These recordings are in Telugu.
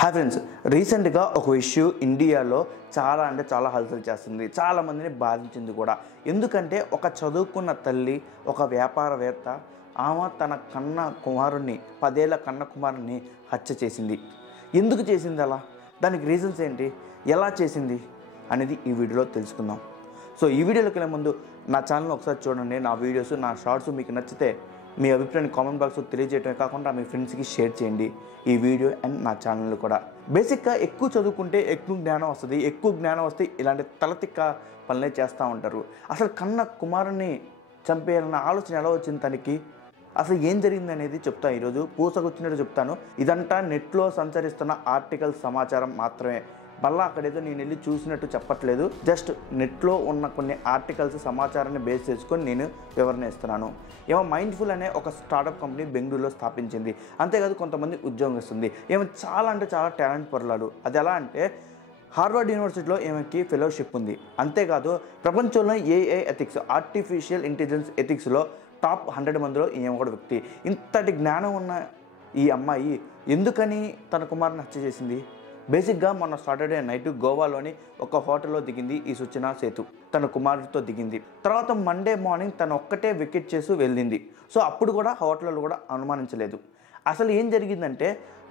హాయ్ ఫ్రెండ్స్, రీసెంట్గా ఒక ఇష్యూ ఇండియాలో చాలా హల్చల్ చేస్తుంది. చాలామందిని బాధించింది కూడా. ఎందుకంటే ఒక చదువుకున్న తల్లి, ఒక వ్యాపారవేత్త, ఆమె తన కన్న కుమారుణ్ణి 10 ఏళ్ల కన్న కుమారుణ్ణి హత్య చేసింది. ఎందుకు చేసింది అలా? దానికి రీజన్స్ ఏంటి, ఎలా చేసింది అనేది ఈ వీడియోలో తెలుసుకుందాం. సో ఈ వీడియోలోకి వెళ్ళే ముందు నా ఛానల్ ఒకసారి చూడండి. నా వీడియోస్, నా షార్ట్స్ మీకు నచ్చితే మీ అభిప్రాయాన్ని కామెంట్ బాక్స్లో తెలియజేయడమే కాకుండా మీ ఫ్రెండ్స్కి షేర్ చేయండి ఈ వీడియో అండ్ నా ఛానల్ కూడా. బేసిక్గా ఎక్కువ చదువుకుంటే ఎక్కువ జ్ఞానం వస్తుంది. ఎక్కువ జ్ఞానం వస్తే ఇలాంటి తలతిక్క పనులే చేస్తూ ఉంటారు. అసలు కన్న కుమారుని చంపేయాలన్న ఆలోచన ఎలా వచ్చింది తనకి, అసలు ఏం జరిగింది అనేది చెప్తాను. ఈరోజు పూసకొచ్చినట్టు చెప్తాను. ఇదంతా నెట్లో సంచరిస్తున్న ఆర్టికల్ సమాచారం మాత్రమే. మళ్ళీ అక్కడేదో నేను వెళ్ళి చూసినట్టు చెప్పట్లేదు. జస్ట్ నెట్లో ఉన్న కొన్ని ఆర్టికల్స్ సమాచారాన్ని బేస్ చేసుకొని నేను వివరణ ఇస్తున్నాను. ఏమో మైండ్ఫుల్ అనే ఒక స్టార్టప్ కంపెనీ బెంగళూరులో స్థాపించింది. అంతేకాదు కొంతమంది ఉద్యోగం ఇస్తుంది. ఏమో చాలా టాలెంట్ పొరలాడు. అది ఎలా అంటే హార్వర్డ్ యూనివర్సిటీలో ఈమెకి ఫెలోషిప్ ఉంది. అంతేకాదు ప్రపంచంలో ఏఐ ఎథిక్స్, ఆర్టిఫిషియల్ ఇంటెలిజెన్స్ ఎథిక్స్లో టాప్ 100 మందిలో ఈమె కూడా వ్యక్తి. ఇంతటి జ్ఞానం ఉన్న ఈ అమ్మాయి ఎందుకని తన కుమారుని హత్య చేసింది? బేసిక్గా మొన్న సాటర్డే నైట్ గోవాలోని ఒక హోటల్లో దిగింది ఈ సుచనా సేతు. తన కుమారుడితో దిగింది. తర్వాత మండే మార్నింగ్ తను ఒక్కటే వికెట్ చేసి వెళ్ళింది. సో అప్పుడు కూడా హోటల్లో కూడా అనుమానించలేదు. అసలు ఏం జరిగిందంటే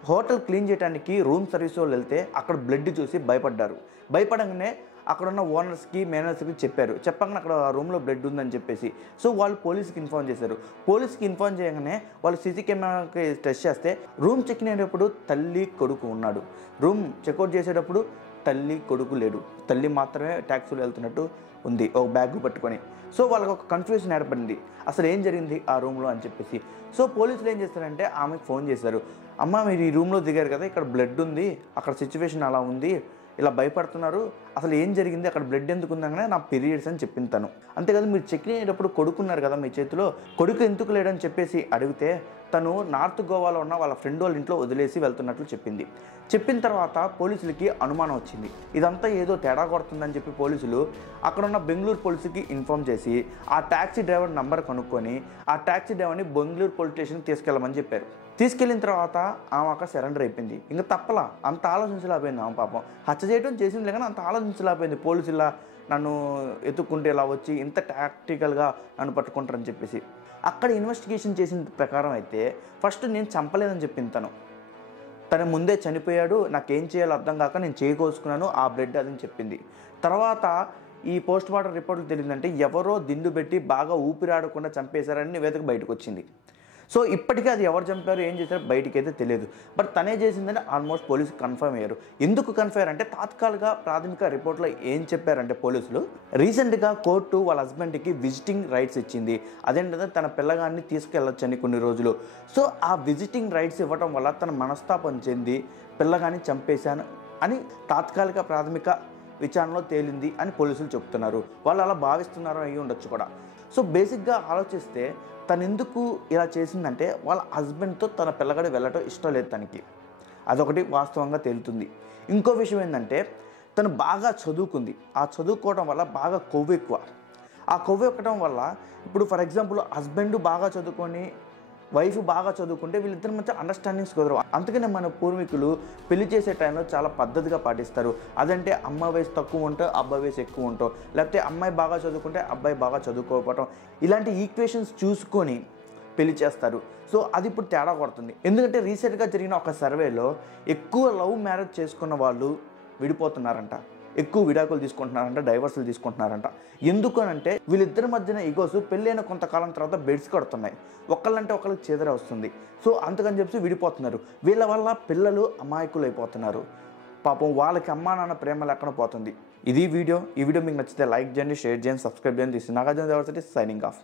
హోటల్ క్లీన్ చేయడానికి రూమ్ సర్వీస్ వాళ్ళు వెళ్తే అక్కడ బ్లడ్ చూసి భయపడ్డారు. భయపడంగానే అక్కడున్న ఓనర్స్కి, మేనేజర్స్కి చెప్పగానే అక్కడ రూమ్లో బ్లడ్ ఉందని చెప్పేసి. సో వాళ్ళు పోలీస్కి ఇన్ఫార్మ్ చేశారు. పోలీస్కి ఇన్ఫార్మ్ చేయగానే వాళ్ళు సీసీ కెమెరాకి టెస్ట్ చేస్తే రూమ్ చెక్ ఇన్ అయ్యేటప్పుడు తల్లి కొడుకు ఉన్నాడు. రూమ్ చెక్అవుట్ చేసేటప్పుడు తల్లి కొడుకు లేడు. తల్లి మాత్రమే ట్యాక్సీలో వెళ్తున్నట్టు ఉంది ఒక బ్యాగ్ పట్టుకొని. సో వాళ్ళకి ఒక కన్ఫ్యూజన్ ఏర్పడింది, అసలు ఏం జరిగింది ఆ రూమ్లో అని చెప్పేసి. సో పోలీసులు ఏం చేస్తారంటే ఆమెకు ఫోన్ చేశారు. అమ్మ, మీరు ఈ రూమ్లో దిగారు కదా, ఇక్కడ బ్లడ్ ఉంది, అక్కడ సిచ్యువేషన్ అలా ఉంది, ఇలా భయపడుతున్నారు, అసలు ఏం జరిగింది, అక్కడ బ్లడ్ ఎందుకు ఉందనే నా పీరియడ్స్ అని చెప్పింది తను. అంతేకాదు మీరు చెక్ అయ్యేటప్పుడు కొడుకున్నారు కదా మీ చేతిలో, కొడుకు ఎందుకు లేడని చెప్పేసి అడిగితే తను నార్త్ గోవాలో ఉన్న వాళ్ళ ఫ్రెండ్ వాళ్ళ ఇంట్లో వదిలేసి వెళ్తున్నట్లు చెప్పింది. చెప్పిన తర్వాత పోలీసులకి అనుమానం వచ్చింది. ఇదంతా ఏదో తేడా కొడుతుందని చెప్పి పోలీసులు అక్కడున్న బెంగళూరు పోలీసుకి ఇన్ఫార్మ్ చేసి ఆ ట్యాక్సీ డ్రైవర్ నంబర్ కనుక్కొని ఆ ట్యాక్సీ డ్రైవర్ని బెంగళూరు పోలీస్ స్టేషన్కి తీసుకెళ్ళమని చెప్పారు. తీసుకెళ్ళిన తర్వాత ఆమె అక్కడ సరెండర్ అయిపోయింది. ఇంకా తప్పలా, అంత ఆలోచించలేకపోయింది ఆమె. పాపం హత్య చేయడం చేసింది కానీ అంత ఆలోచించలేకపోయింది. పోలీసులా నన్ను ఎత్తుక్కుంటే ఇలా వచ్చి ఇంత టాక్టికల్గా నన్ను పట్టుకుంటారని చెప్పేసి. అక్కడ ఇన్వెస్టిగేషన్ చేసిన ప్రకారం అయితే ఫస్ట్ నేను చంపలేదని చెప్పింది తను ముందే చనిపోయాడు, నాకేం చేయాలో అర్థం కాక నేను చేయకోసుకున్నాను, ఆ బ్లడ్ అదని చెప్పింది. తర్వాత ఈ పోస్ట్ మార్టం రిపోర్ట్లు తెలియదంటే ఎవరో దిండు పెట్టి బాగా ఊపిరాడకుండా చంపేశారని నివేదిక బయటకు వచ్చింది. సో ఇప్పటికీ అది ఎవరు చంపారు, ఏం చేశారో బయటికి అయితే తెలియదు. బట్ తనే చేసిందని ఆల్మోస్ట్ పోలీసులు కన్ఫర్మ్ అయ్యారు. ఎందుకు కన్ఫర్మ్ అంటే తాత్కాలిక ప్రాథమిక రిపోర్ట్లో ఏం చెప్పారంటే పోలీసులు రీసెంట్గా కోర్టు వాళ్ళ హస్బెండ్కి విజిటింగ్ రైట్స్ ఇచ్చింది. అదేంటంటే తన పిల్లగాన్ని తీసుకెళ్ళొచ్చని కొన్ని రోజులు. సో ఆ విజిటింగ్ రైట్స్ ఇవ్వడం వల్ల తన మనస్తాపం చెంది పిల్లగాన్ని చంపేశాను అని తాత్కాలిక ప్రాథమిక విచారణలో తేలింది అని పోలీసులు చెప్తున్నారు. వాళ్ళు అలా భావిస్తున్నారు అయ్యి ఉండొచ్చు కూడా. సో బేసిక్గా ఆలోచిస్తే తను ఎందుకు ఇలా చేసిందంటే వాళ్ళ హస్బెండ్తో తన పిల్లగాడు వెళ్ళటం ఇష్టం లేదు తనకి. అదొకటి వాస్తవంగా తేలుతుంది. ఇంకో విషయం ఏంటంటే తను బాగా చదువుకుంది. ఆ చదువుకోవడం వల్ల బాగా కొవ్వు ఎక్కువ. ఆ కొవ్వు ఎక్కడం వల్ల ఇప్పుడు ఫర్ ఎగ్జాంపుల్ హస్బెండ్ బాగా చదువుకొని వైఫ్ బాగా చదువుకుంటే వీళ్ళిద్దరి మధ్య అండర్స్టాండింగ్స్ కుదరవు. అందుకనే మన పూర్వీకులు పెళ్లి చేసే టైంలో చాలా పద్ధతిగా పాటిస్తారు. అదంటే అమ్మాయి వయసు తక్కువ ఉంటో అబ్బాయి వయసు ఎక్కువ ఉంటో, లేకపోతే అమ్మాయి బాగా చదువుకుంటే అబ్బాయి బాగా చదువుకోకపోవటం, ఇలాంటి ఈక్వేషన్స్ చూసుకొని పెళ్లి చేస్తారు. సో అది ఇప్పుడు తేడా కొడుతుంది. ఎందుకంటే రీసెంట్గా జరిగిన ఒక సర్వేలో ఎక్కువ లవ్ మ్యారేజ్ చేసుకున్న వాళ్ళు విడిపోతున్నారంట, ఎక్కువ విడాకులు తీసుకుంటున్నారంట, డైవర్సులు తీసుకుంటున్నారంట. ఎందుకు అంటే వీళ్ళిద్దరి మధ్యన ఈగోస్ పెళ్ళైన కొంతకాలం తర్వాత బెడ్స్ కడుతున్నాయి. ఒకళ్ళంటే ఒకళ్ళకి చెదర వస్తుంది. సో అందుకని చెప్పి విడిపోతున్నారు. వీళ్ళ వల్ల పిల్లలు అమాయకులు అయిపోతున్నారు. పాపం వాళ్ళకి అమ్మా నాన్న ప్రేమ లేకుండా పోతుంది. ఇది వీడియో. ఈ వీడియో మీకు నచ్చితే లైక్ చేయండి, షేర్ చేయండి, సబ్స్క్రైబ్ చేయండి. This is Nagarjuna Devarasetti signing off.